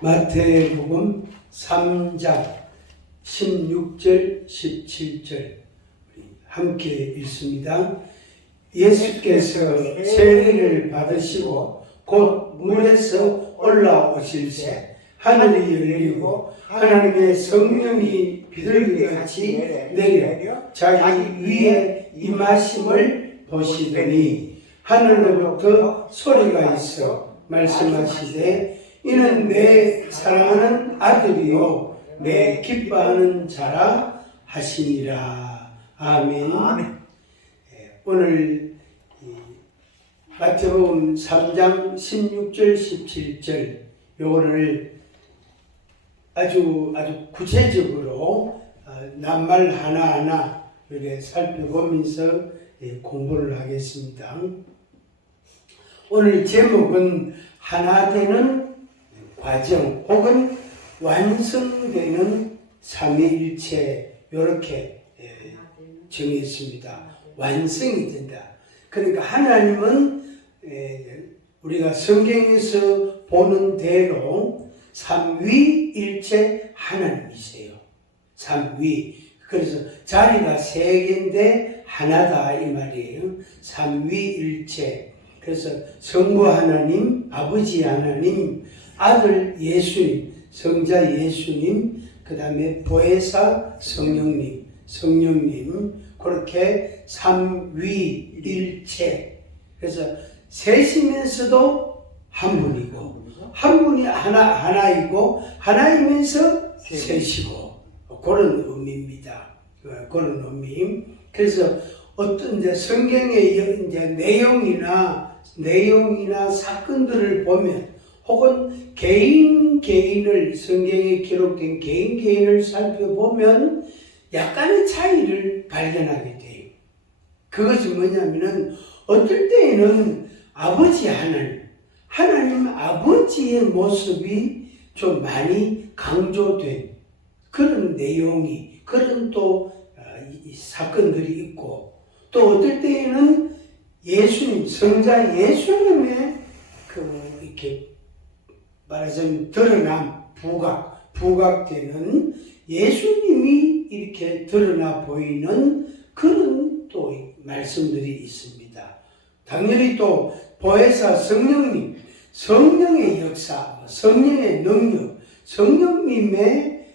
마태복음 3장 16절 17절 함께 읽습니다. 예수께서 세례를 받으시고 곧 물에서 올라오실새 하늘이 열리고 하나님의 성령이 비둘기같이 내려 자기 위에 임하심을 보시더니 하늘로부터 소리가 있어 말씀하시되 이는 내 사랑하는 아들이요 내 기뻐하는 자라 하시니라. 아멘. 오늘 마태복음 3장 16절 17절 요거를 아주 구체적으로 낱말 하나하나 이렇게 살펴보면서 공부를 하겠습니다. 오늘 제목은 하나 되는 과정 혹은 완성되는 삼위일체 이렇게 정했습니다. 완성이 된다. 그러니까 하나님은 우리가 성경에서 보는 대로 삼위일체 하나님이세요. 삼위. 그래서 자리가 세 개인데 하나다 이 말이에요. 삼위일체. 그래서 성부 하나님, 아버지 하나님, 아들 예수님, 성자 예수님, 그 다음에 보혜사 성령님, 그렇게 삼위일체. 그래서 셋이면서도 한 분이고, 한 분이 하나이고, 하나이면서 셋이고, 그런 의미입니다. 그런 의미. 그래서 어떤 이제 성경의 이제 내용이나 사건들을 보면 혹은 개인을 성경에 기록된 개인을 살펴보면 약간의 차이를 발견하게 돼요. 그것이 뭐냐면은 어떨 때에는 아버지 하나님 아버지의 모습이 좀 많이 강조된 그런 내용이 그런 또 사건들이 있고 또 어떨 때에는 예수님 성자 예수님의 이렇게 말하자면 드러남 부각되는 예수님이 이렇게 드러나 보이는 그런 또 말씀들이 있습니다. 당연히 또 보혜사 성령의 역사, 성령의 능력, 성령님의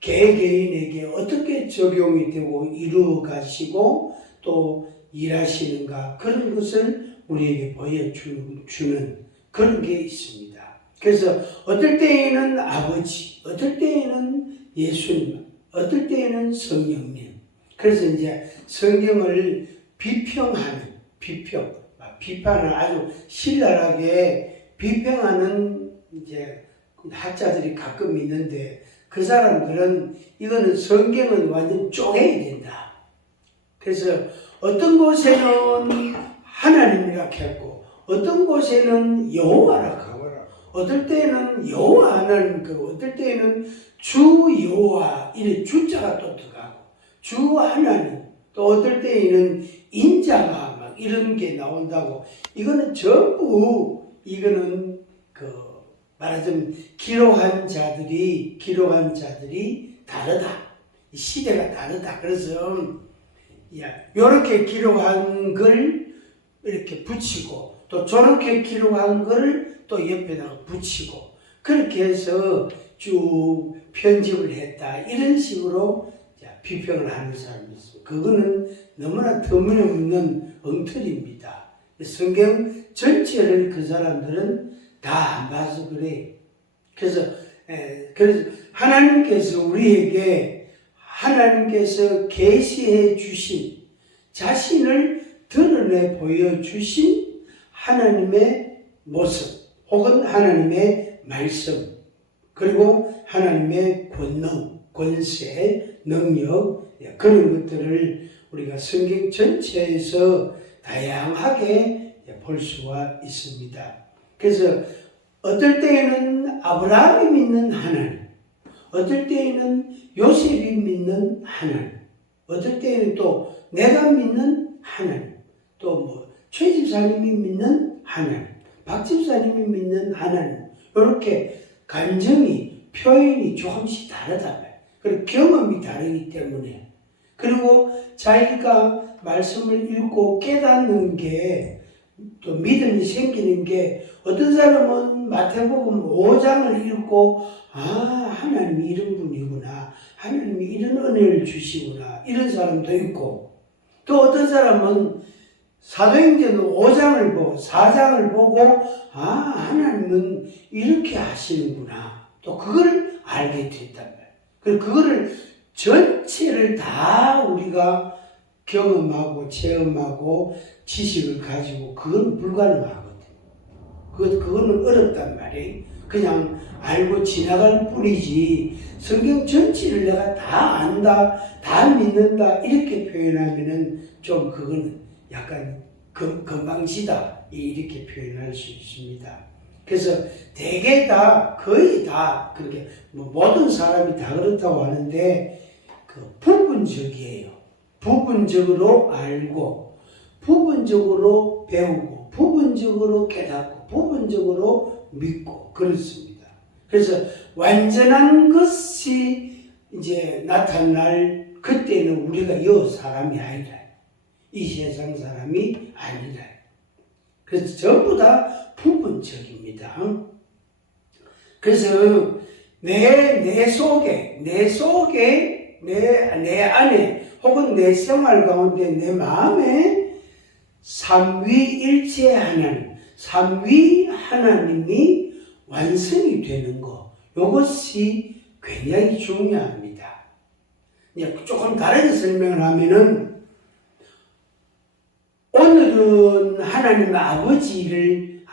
개개인에게 어떻게 적용이 되고 이루어 가시고 또 일하시는가 그런 것을 우리에게 보여주는 그런 게 있습니다. 그래서 어떨 때에는 아버지, 어떨 때에는 예수님, 어떨 때에는 성령님. 그래서 이제 성경을 비판을 아주 신랄하게 비평하는 이제 학자들이 가끔 있는데 그 사람들은 이거는 성경은 완전 쪼개야 된다. 그래서 어떤 곳에는 하나님이라고 했고 어떤 곳에는 여호와라고 하고 어떨 때는 여호와 하나님 어떨 때는 주 여호와 이런 주자가 또 들어가고 주 하나님 또 어떨 때에는 인자가 막 이런 게 나온다고 이거는 전부 이거는 말하자면 기록한 자들이 다르다. 시대가 다르다. 그래서 이렇게 기록한 걸 이렇게 붙이고 또 저렇게 기록한 걸 또 옆에다가 붙이고 그렇게 해서 쭉 편집을 했다. 이런 식으로 비평을 하는 사람이 있어요. 그거는 너무나 터무니없는 엉터리입니다. 성경 전체를 그 사람들은 다 안 봐서 그래. 그래서 하나님께서 우리에게 하나님께서 계시해 주신 자신을 드러내 보여주신 하나님의 모습 혹은 하나님의 말씀 그리고 하나님의 권능, 권세, 능력 그런 것들을 우리가 성경 전체에서 다양하게 볼 수가 있습니다. 그래서 어떨 때에는 아브라함이 믿는 하나님, 어떨 때에는 요셉이 믿는 하나님, 어떨 때에는 또 내가 믿는 하나님, 또 최 집사님이 믿는 하나님, 박 집사님이 믿는 하나님, 이렇게 감정이, 표현이 조금씩 다르단 말이에요. 그리고 경험이 다르기 때문에. 그리고 자기가 말씀을 읽고 깨닫는 게 또 믿음이 생기는 게 어떤 사람은 마태복음 5장을 읽고 하나님이 이런 분이구나. 하나님이 이런 은혜를 주시구나. 이런 사람도 있고 또 어떤 사람은 사도행전 5장을 보고 4장을 보고 하나님은 이렇게 하시는구나. 또 그걸 알게 됐단 말이에요. 그리고 그거를 전체를 다 우리가 경험하고 체험하고 지식을 가지고 그건 불가능하거든요. 그거는 어렵단 말이에요. 그냥 알고 지나갈 뿐이지 성경 전체를 내가 다 안다, 다 믿는다 이렇게 표현하면은 좀 그거는 약간 건방지다 이렇게 표현할 수 있습니다. 그래서 대개 다 거의 다 그렇게 모든 사람이 다 그렇다고 하는데 부분적이에요. 부분적으로 알고 부분적으로 배우고 부분적으로 깨닫고 부분적으로 믿고 그렇습니다. 그래서 완전한 것이 이제 나타날 그때는 우리가 이 사람이 아니라 이 세상 사람이 아니라 그래서 전부 다 부분적입니다. 그래서 내 속에 내 안에 혹은 내 생활 가운데 내 마음에 삼위일체 하나님, 삼위 하나님이 완성이 되는 것, 이것이 굉장히 중요합니다. 조금 다르게 설명을 하면은 오늘은 하나님 아버지를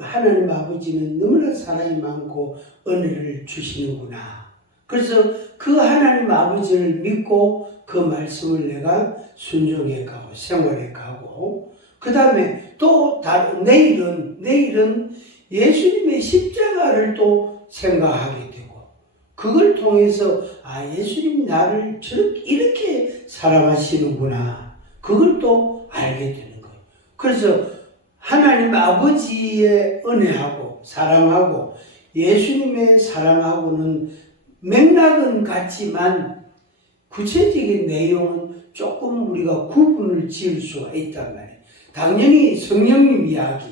하나님 아버지는 너무나 사랑이 많고 은혜를 주시는구나. 그래서 그 하나님 아버지를 믿고 그 말씀을 내가 순종해 가고 생활해 가고 그 다음에 또 내일은 예수님의 십자가를 또 생각하게 되고 그걸 통해서 예수님이 나를 이렇게 사랑하시는구나. 그걸 또 알게 되는 거예요. 그래서 하나님 아버지의 은혜하고 사랑하고 예수님의 사랑하고는 맥락은 같지만 구체적인 내용은 조금 우리가 구분을 지을 수가 있단 말이에요. 당연히 성령님 이야기,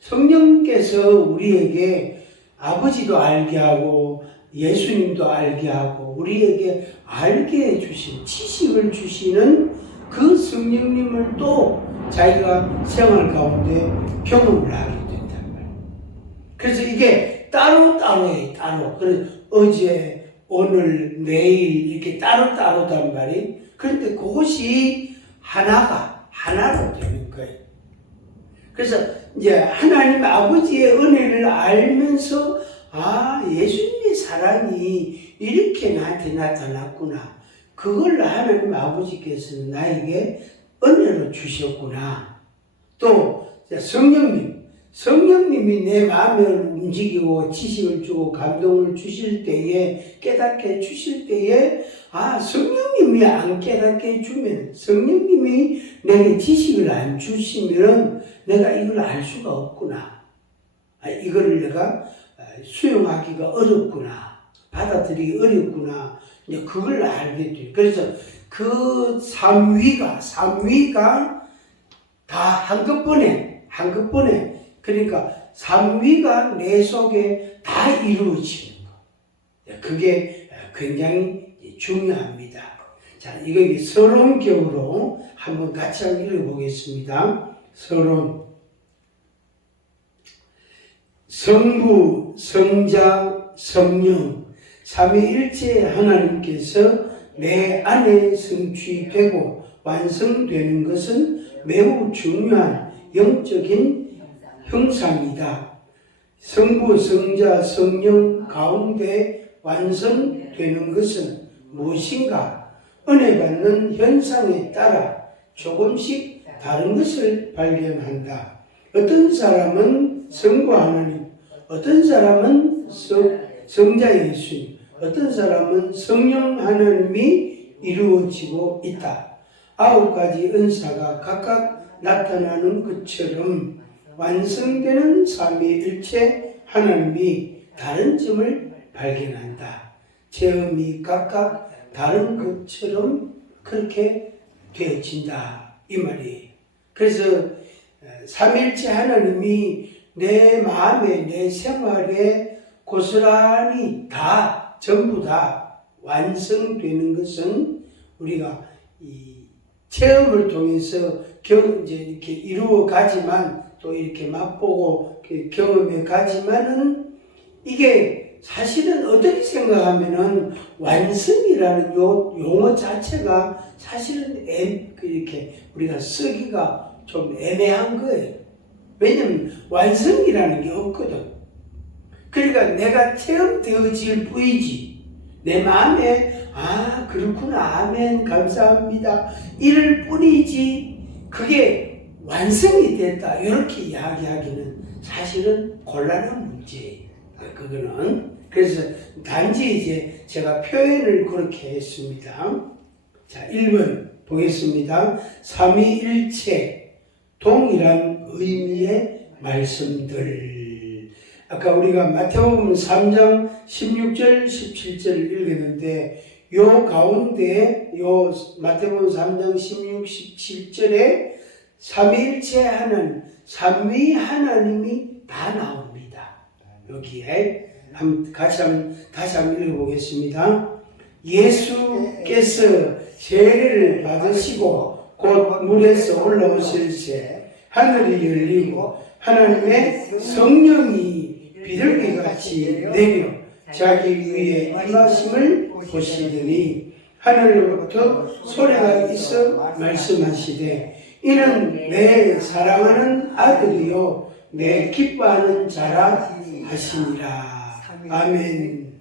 성령께서 우리에게 아버지도 알게 하고 예수님도 알게 하고 우리에게 알게 해주신 지식을 주시는 그 성령님을 또 자기가 생활 가운데 경험을 하게 된단 말이에요. 그래서 이게 따로해요. 따로. 그래서 어제, 오늘, 내일 이렇게 따로단 말이에요. 그런데 그것이 하나로 되는 거예요. 그래서 이제 하나님 아버지의 은혜를 알면서 예수님의 사랑이 이렇게 나한테 나타났구나. 그걸 하나님 아버지께서는 나에게 은혜로 주셨구나. 또 성령님이 내 마음을 움직이고 지식을 주고 감동을 주실 때에 깨닫게 해주실 때에 성령님이 안 깨닫게 해주면 성령님이 내게 지식을 안 주시면 내가 이걸 알 수가 없구나. 이거를 내가 수용하기가 어렵구나. 받아들이기 어렵구나. 이제 그걸 알게 돼요. 그래서 그 삼위가 다 한꺼번에 그러니까 삼위가 내 속에 다 이루어지는 거. 그게 굉장히 중요합니다. 자, 이거 서론격으로 한번 같이 읽어보겠습니다. 서론. 성부, 성자, 성령, 삼위일체 하나님께서 내 안에 성취되고 완성되는 것은 매우 중요한 영적인 형상이다. 성부, 성자, 성령 가운데 완성되는 것은 무엇인가? 은혜 받는 현상에 따라 조금씩 다른 것을 발견한다. 어떤 사람은 성부 하나님, 어떤 사람은 성자 예수님, 어떤 사람은 성령 하나님이 이루어지고 있다. 9가지 은사가 각각 나타나는 것처럼 완성되는 삼위일체 하나님이 다른 점을 발견한다. 체험이 각각 다른 것처럼 그렇게 되어진다. 이 말이에요. 그래서 삼일체 하나님이 내 마음에, 내 생활에 고스란히 다, 전부 다 완성되는 것은 우리가 이 체험을 통해서 이제 이렇게 이루어 가지만, 또 이렇게 맛보고 경험해 가지만은, 이게 사실은 어떻게 생각하면은 완성이라는 용어 자체가 사실은 이렇게 우리가 쓰기가 좀 애매한 거예요. 왜냐면 완성이라는 게 없거든. 그러니까 내가 체험되어질 뿐이지, 내 마음에 그렇구나, 아멘, 감사합니다, 이럴 뿐이지 그게 완성이 됐다 이렇게 이야기하기는 사실은 곤란한 문제예요. 그거는. 그래서 단지 이제 제가 표현을 그렇게 했습니다. 자, 1번 보겠습니다. 삼위일체 동일한 의미의 말씀들. 아까 우리가 마태복음 3장 16절 17절을 읽었는데, 요 가운데 요 마태복음 3장 16, 17절에 삼위일체 하나님, 삼위 하나님이 다 나옵니다. 여기에 다시 한번 읽어보겠습니다. 예수께서 세례를 받으시고 곧 물에서 올라오실새 하늘이 열리고 하나님의 성령이 비둘기같이 내려 자기 위에 임하심을 보시더니 하늘로부터 소리가 있어 말씀하시되 이는 내 사랑하는 아들이요 내 기뻐하는 자라 하시니라. 아멘.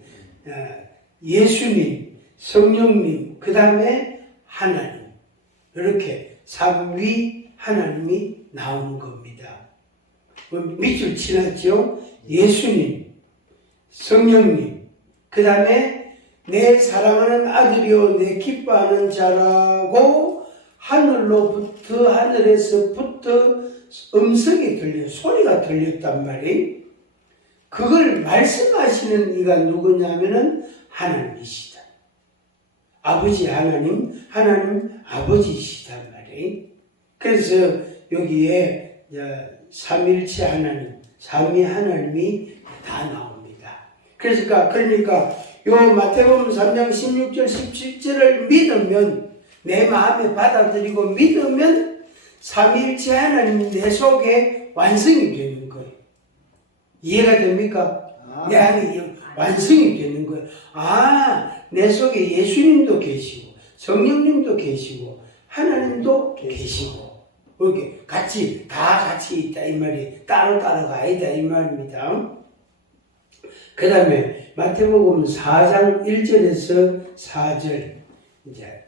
예수님, 성령님, 그 다음에 하나님, 이렇게 삼위 하나님이 나오는 겁니다. 밑줄 치놨죠? 예수님, 성령님, 그 다음에 내 사랑하는 아들이요 내 기뻐하는 자라고, 하늘에서부터 음성이 들려, 소리가 들렸단 말이에요. 그걸 말씀하시는 이가 누구냐면은 하나님이시다. 아버지 하나님 아버지시단 말이에요. 그래서 여기에 삼일체 하나님, 삼위 하나님이 다 나옵니다. 그러니까 요 마태복음 3장 16절 17절을 믿으면, 내 마음에 받아들이고 믿으면 삼위일체 하나님이 내 속에 완성이 되는 거예요. 이해가 됩니까? 내 안에 완성이 되는 거예요. 내 속에 예수님도 계시고 성령님도 계시고 하나님도 계시고, 이렇게 다 같이 있다 이 말이, 따로따로가 아니다 이 말입니다. 그 다음에 마태복음 4장 1절에서 4절, 이제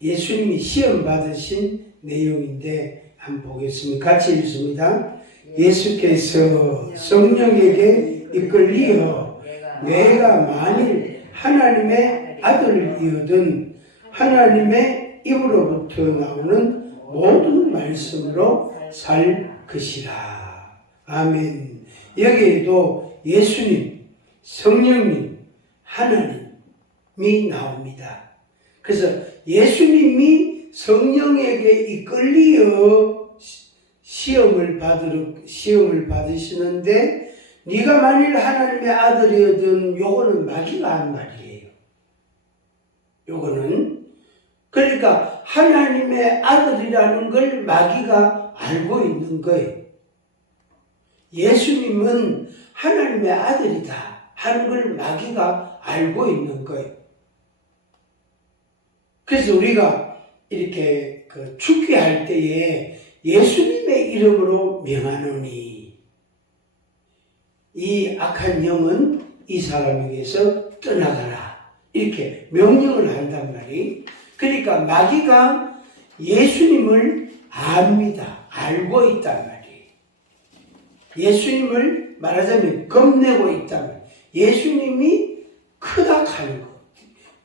예수님이 시험 받으신 내용인데 한번 보겠습니다. 같이 읽습니다. 예수께서 성령에게 이끌리어 내가 만일 하나님의 아들이거든 하나님의 입으로부터 나오는 모든 말씀으로 살 것이라. 아멘. 여기에도 예수님, 성령님, 하나님이 나옵니다. 그래서 예수님이 성령에게 이끌리어 시험을 받으시는데, 네가 만일 하나님의 아들이거든, 요거는 마귀가 한 말이에요. 요거는 그러니까 하나님의 아들이라는 걸 마귀가 알고 있는 거예요. 예수님은 하나님의 아들이다 하는 걸 마귀가 알고 있는 거예요. 그래서 우리가 이렇게 축기할 때에 예수님의 이름으로 명하노니 이 악한 영은 이 사람에게서 떠나가라, 이렇게 명령을 한단 말이에요. 그러니까 마귀가 예수님을 압니다. 알고 있단 말이에요. 예수님을 말하자면 겁내고 있단 말이에요. 예수님이 크다 하는 것.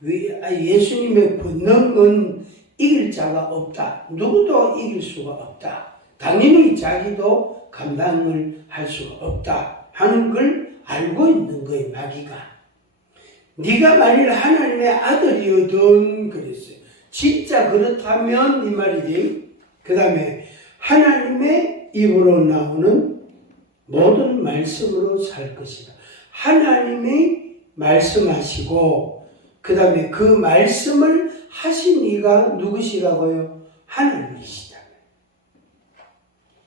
예수님의 본능은 이길 자가 없다. 누구도 이길 수가 없다. 당연히 자기도 감당을 할 수가 없다 하는 걸 알고 있는 거예요. 마귀가. 네가 만일 하나님의 아들이거든 그랬어요. 진짜 그렇다면 이 말이지. 그 다음에 하나님의 입으로 나오는 모든 말씀으로 살 것이다. 하나님이 말씀하시고 그 다음에 그 말씀을 하신 이가 누구시라고요? 하나님이시다.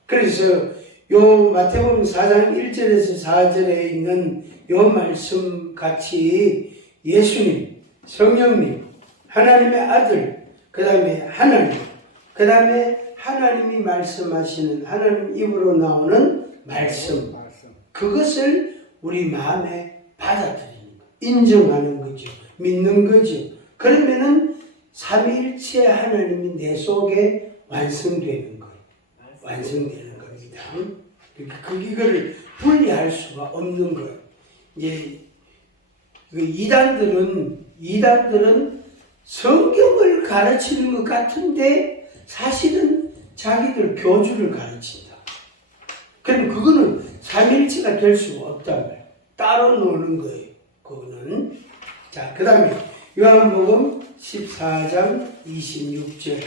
그래서 요 마태복음 4장 1절에서 4절에 있는 요 말씀 같이 예수님, 성령님, 하나님의 아들, 그 다음에 하나님, 그 다음에 하나님이 말씀하시는 하나님 입으로 나오는 말씀, 그것을 우리 마음에 받아들이는 거, 인정하는 거죠. 믿는 거죠. 그러면은 삼위일체 하나님이 내 속에 완성되는 거예요. 완성되는 겁니다. 이거를 분리할 수가 없는 거예요. 이제 이단들은 성경을 가르치는 것 같은데 사실은 자기들 교주를 가르친다. 그럼 그거는 삼일체가 될 수가 없단 말이에요. 따로 노는 거예요. 그거는. 자, 그 다음에 요한복음 14장 26절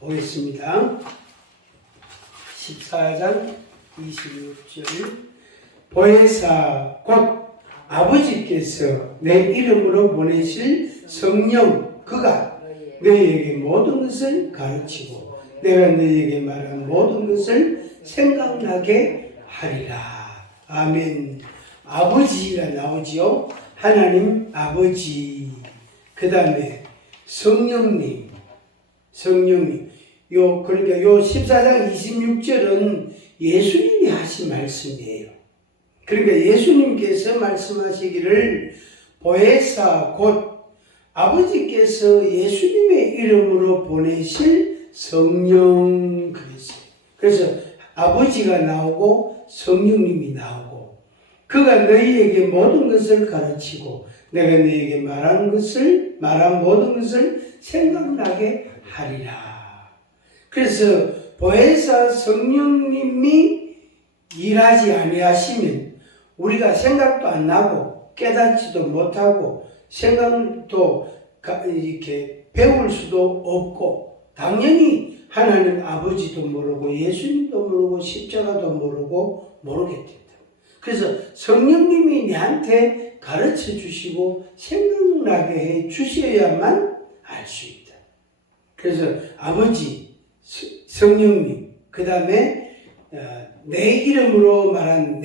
보겠습니다. 14장 26절 보혜사 곧 아버지께서 내 이름으로 보내실 성령 그가 너희에게 모든 것을 가르치고 내가 너희에게 말한 모든 것을 생각나게 하리라. 아멘. 아버지가 나오지요. 하나님 아버지. 그 다음에 성령님. 그러니까 요 14장 26절은 예수님이 하신 말씀이에요. 그러니까 예수님께서 말씀하시기를 보혜사 곧 아버지께서 예수님의 이름으로 보내실 성령 그랬어요. 그래서 아버지가 나오고 성령님이 나오고 그가 너희에게 모든 것을 가르치고 내가 너희에게 말한 모든 것을 생각나게 하리라. 그래서 보혜사 성령님이 일하지 아니하시면 우리가 생각도 안 나고 깨닫지도 못하고 생각도 이렇게 배울 수도 없고 당연히 하나님 아버지도 모르고 예수님도 모르고 십자가도 모르겠다. 그래서 성령님이 내한테 가르쳐 주시고 생각나게 해 주셔야만 알 수 있다. 그래서 아버지, 성령님, 그 다음에 내 이름으로 말한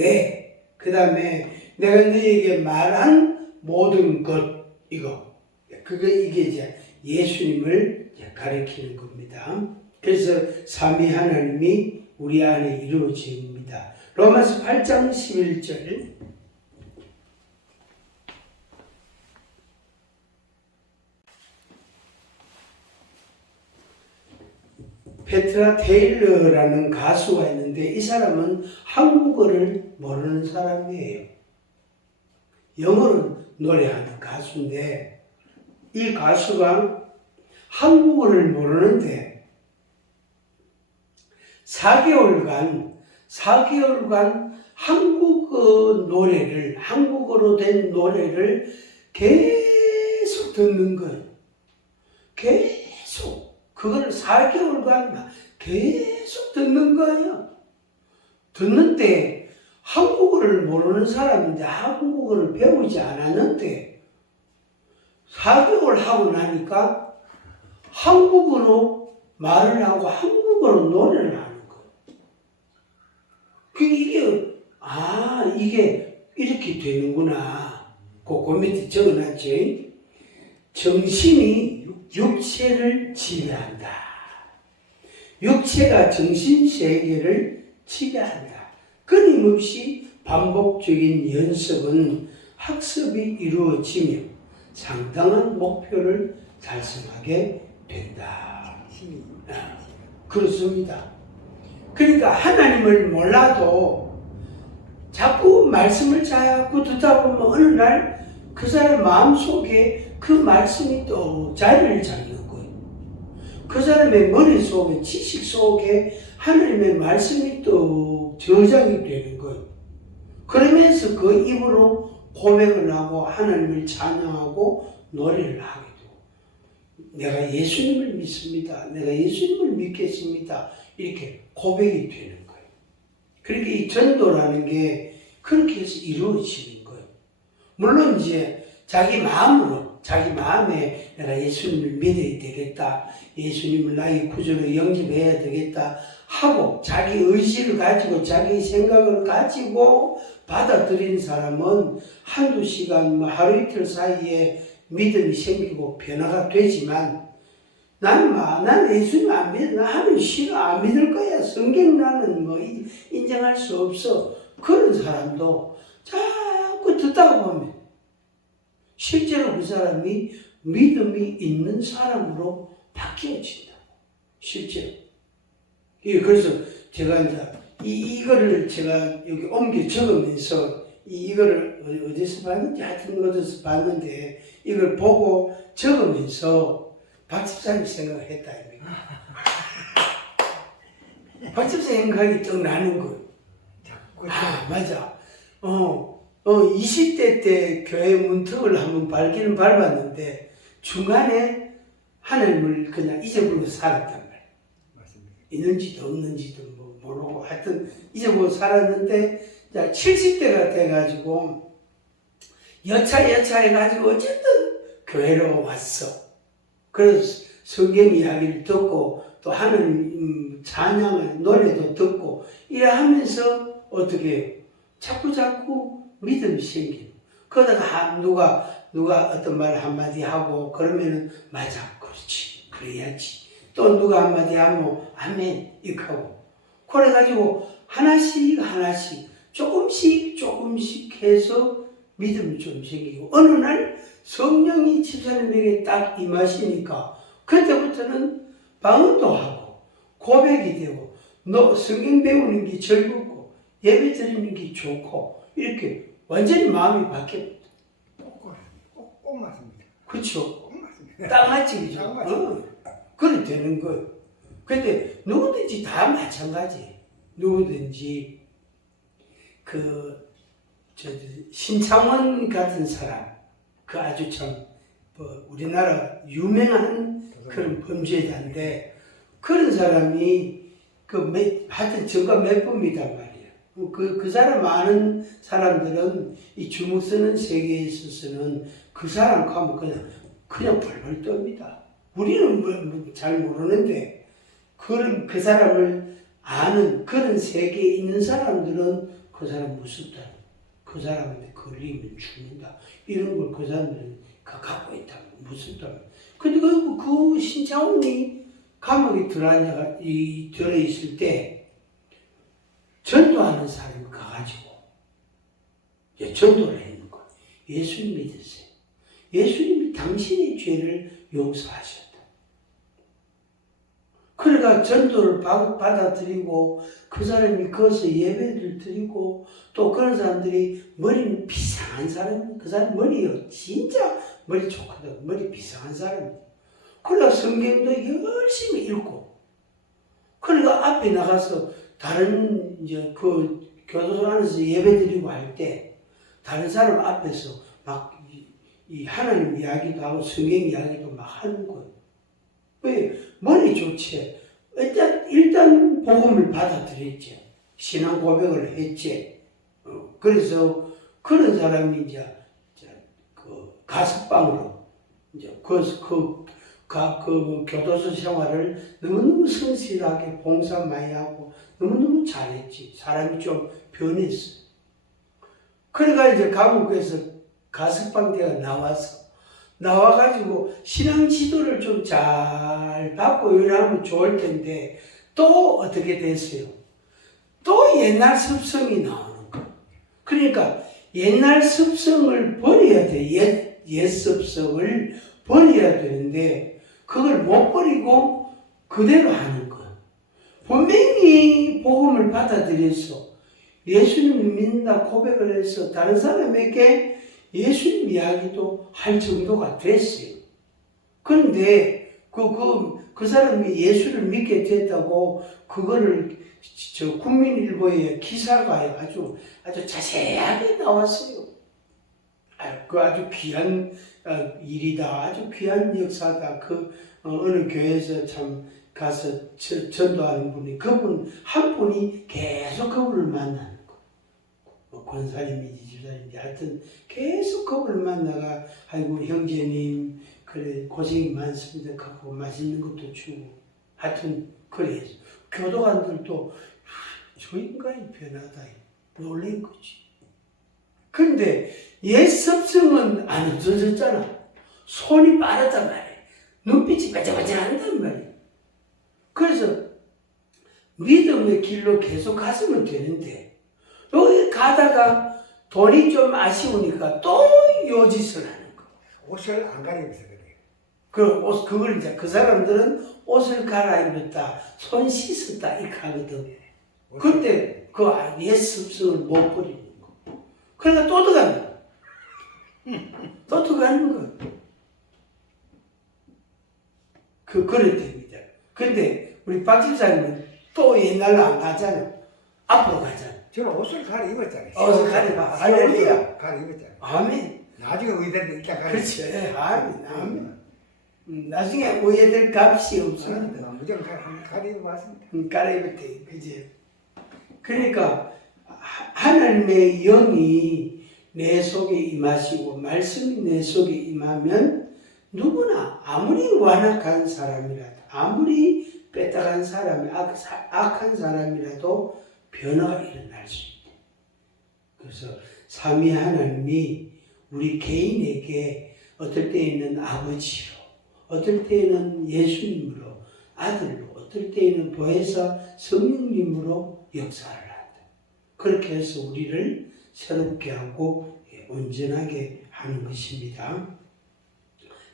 그 다음에 내가 너희에게 말한 모든 것, 이게 이제 예수님을 가리키는 겁니다. 그래서 삼위 하나님이 우리 안에 이루어집니다. 로마서 8장 11절 페트라 테일러라는 가수가 있는데 이 사람은 한국어를 모르는 사람이에요. 영어로 노래하는 가수인데 이 가수가 한국어를 모르는데 4개월간 한국어로 된 노래를 계속 듣는 거예요. 계속. 그걸 4개월간 계속 듣는 거예요. 듣는데 한국어를 모르는 사람인데 한국어를 배우지 않았는데 4개월 하고 나니까 한국어로 말을 하고 한국어로 노래를 하는 거예요. 이게 이렇게 되는구나. 그 밑에 적어놨죠. 정신이 육체를 지배한다. 육체가 정신 세계를 지배한다. 끊임없이 반복적인 연습은 학습이 이루어지며 상당한 목표를 달성하게 된다. 그렇습니다. 그러니까 하나님을 몰라도 자꾸 말씀을 자꾸 듣다 보면 어느 날 그 사람 마음속에 그 말씀이 또 자리를 잡는 거예요. 그 사람의 머릿속에 지식 속에 하나님의 말씀이 또 저장이 되는 거예요. 그러면서 그 입으로 고백을 하고 하나님을 찬양하고 노래를 하게 되고 내가 예수님을 믿습니다. 내가 예수님을 믿겠습니다. 이렇게 고백이 되는 거예요. 그러니까 이 전도라는 게 그렇게 해서 이루어지는 거예요. 물론 이제 자기 마음으로 자기 마음에 내가 예수님을 믿어야 되겠다. 예수님을 나의 구주로 영접해야 되겠다. 하고 자기 의지를 가지고 자기 생각을 가지고 받아들인 사람은 한두 시간, 하루 이틀 사이에 믿음이 생기고 변화가 되지만 난 예수님 안 믿어. 나는 싫어. 안 믿을 거야. 성경 나는 뭐 인정할 수 없어. 그런 사람도 자꾸 듣다가 보면 실제로 그 사람이 믿음이 있는 사람으로 바뀌어진다. 실제로. 그래서 제가 이제 이거를 제가 여기 옮겨 적으면서 이거를 어디서 봤는지 하여튼 어디서 봤는데 이걸 보고 적으면서 박 집사님 생각을 했다. 박 집사님 생각이 또 나는 거예요. 아, 맞아. 20대 때 교회 문턱을 한번 밟기는 밟았는데 중간에 하나님을 그냥 잊어버리고 살았단 말이에요. 맞습니다. 있는지도 없는지도 모르고 하여튼 잊어버리고 살았는데 70대가 돼가지고 여차 해가지고 어쨌든 교회로 왔어. 그래서 성경 이야기를 듣고 또 하나님 찬양을 노래도 듣고 이래 하면서 어떻게 해요? 자꾸 믿음이 생기고 그러다가 누가 어떤 말 한마디 하고 그러면은 맞아 그렇지 그래야지 또 누가 한마디 하면 아멘 이렇게 하고 그래가지고 하나씩 조금씩 해서 믿음이 좀 생기고 어느 날 성령이 집사님에게 딱 임하시니까 그때부터는 방언도 하고 고백이 되고 성경 배우는 게 즐겁고 예배 드리는 게 좋고 이렇게 완전히 마음이 바뀌었다. 꼭 맞습니다. 그렇죠. 꼭 맞습니다. 딱 맞지, 그죠? 그래 되는 거예요. 근데 누구든지 다 마찬가지예요. 누구든지 신창원 같은 사람, 그 아주 참 우리나라 유명한 그런 범죄자인데 그런 사람이 하여튼 저가 몇 번이단 말이에요. 그 사람 아는 사람들은 이 주먹 쓰는 세계에 있어서는 그 사람 가면 그냥 벌벌 떱니다. 우리는 잘 모르는데 그 사람을 아는 그런 세계에 있는 사람들은 그 사람 무섭다. 그 사람한테 걸리면 죽는다. 이런 걸 그 사람들은 갖고 있다. 무섭다. 근데 그 신창훈이 감옥에 들어있을 때 전도하는 사람이 가가지고 전도를 했는 거예요. 예수님 믿으세요. 예수님이 당신의 죄를 용서하셨다. 그러니까 전도를 받아들이고 그 사람이 거기서 예배를 드리고 또 그런 사람들이 머리는 비상한 사람, 그 사람 머리요 진짜 머리 좋거든. 머리 비상한 사람이에요. 그러니까 성경도 열심히 읽고 그러니까 앞에 나가서 다른 이제 그 교도소 안에서 예배드리고 할 때 다른 사람 앞에서 막 이 하나님 이야기도 하고 성경 이야기도 막 하는 거예요. 왜? 머리 좋지. 일단 복음을 받아들였지. 신앙 고백을 했지. 그래서 그런 사람이 이제 그 가석방으로 이제 그 교도소 생활을 너무너무 성실하게 봉사 많이 하고 너무너무 잘했지. 사람이 좀 변했어. 그러니까 이제 감옥에서 가석방대가 나와가지고 신앙 지도를 좀 잘 받고 이러면 좋을 텐데 또 어떻게 됐어요? 또 옛날 습성이 나오는 거예요. 그러니까 옛날 습성을 버려야 돼. 옛 습성을 버려야 되는데 그걸 못 버리고 그대로 하는 거예요. 분명히 복음을 받아들여서 예수님을 믿는다 고백을 해서 다른 사람에게 예수님 이야기도 할 정도가 됐어요. 그런데 그 사람이 예수를 믿게 됐다고 그거를 저 국민일보에 기사가 아주 자세하게 나왔어요. 그 아주 귀한 일이다, 아주 귀한 역사다. 어느 교회에서 참 가서 전도하는 분이 그분 한 분이 계속 그분을 만나는 거. 권사님인지 집사님인지 하여튼 계속 그분을 만나가 아이고 형제님 그래 고생이 많습니다. 하고 맛있는 것도 주고 하여튼 그래 교도관들도 저 인간이 변하다 놀란 거지. 그런데 옛 습성은 안 없어졌잖아. 손이 빠르단 말이야. 눈빛이 반짝반짝한단 말이야. 그래서 믿음의 길로 계속 갔으면 되는데 여기 가다가 돈이 좀 아쉬우니까 또 요짓을 하는 거야. 옷을 안 가리면서 그래요. 그걸 이제 그 사람들은 옷을 갈아입었다, 손 씻었다 이렇게 하거든. 근데 그 옛 습성을 못 버리는 거. 그러니까 또 들어가는 거야. 또 들어가는 거야. 그렇답니다. 근데 우리 박 집사님은 또 옛날로 안 가잖아. 앞으로 가잖아. 저는 옷을 갈아입었잖아요. 옷을 갈아입어. 할렐루야. 갈아입었잖아요. 아멘. 나중에 의대는 일단 갈아입었어요. 그렇지. 아멘. 아멘. 나중에 의외될 값이 없습니다. 무조건 갈아입어 왔습니다. 갈아입을 때, 그지? 그러니까 하나님의 영이 내 속에 임하시고 말씀이 내 속에 임하면 누구나 아무리 완악한 사람이라도 아무리 빼딱한 사람이 악한 사람이라도 변화가 일어날 수 있다. 그래서 삼위 하나님이 우리 개인에게 어떨 때에는 아버지로, 어떨 때에는 예수님으로, 아들로, 어떨 때에는 보혜사 성령님으로 역사를 한다. 그렇게 해서 우리를 새롭게 하고 온전하게 하는 것입니다.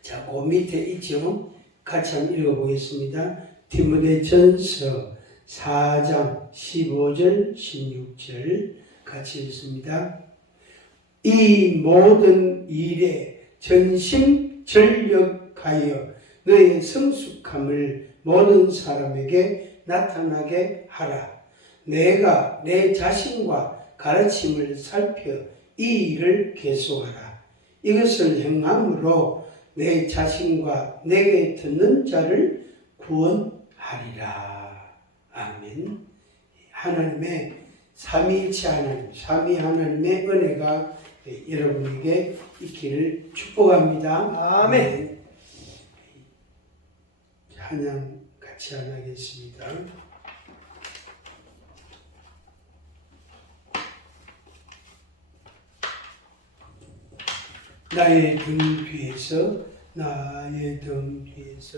자, 그 밑에 있죠. 같이 한번 읽어보겠습니다. 디모데전서 4장 15절 16절 같이 읽습니다. 이 모든 일에 전심전력하여 너의 성숙함을 모든 사람에게 나타나게 하라. 내가 내 자신과 가르침을 살펴 이 일을 계속하라. 이것을 행함으로 내 자신과 내게 듣는 자를 구원하리라. 아멘. 하나님의 삼위일체 하나님, 삼위 하나님의 은혜가 여러분에게 있기를 축복합니다. 아멘. 찬양 같이 하겠습니다. 나의 등 뒤에서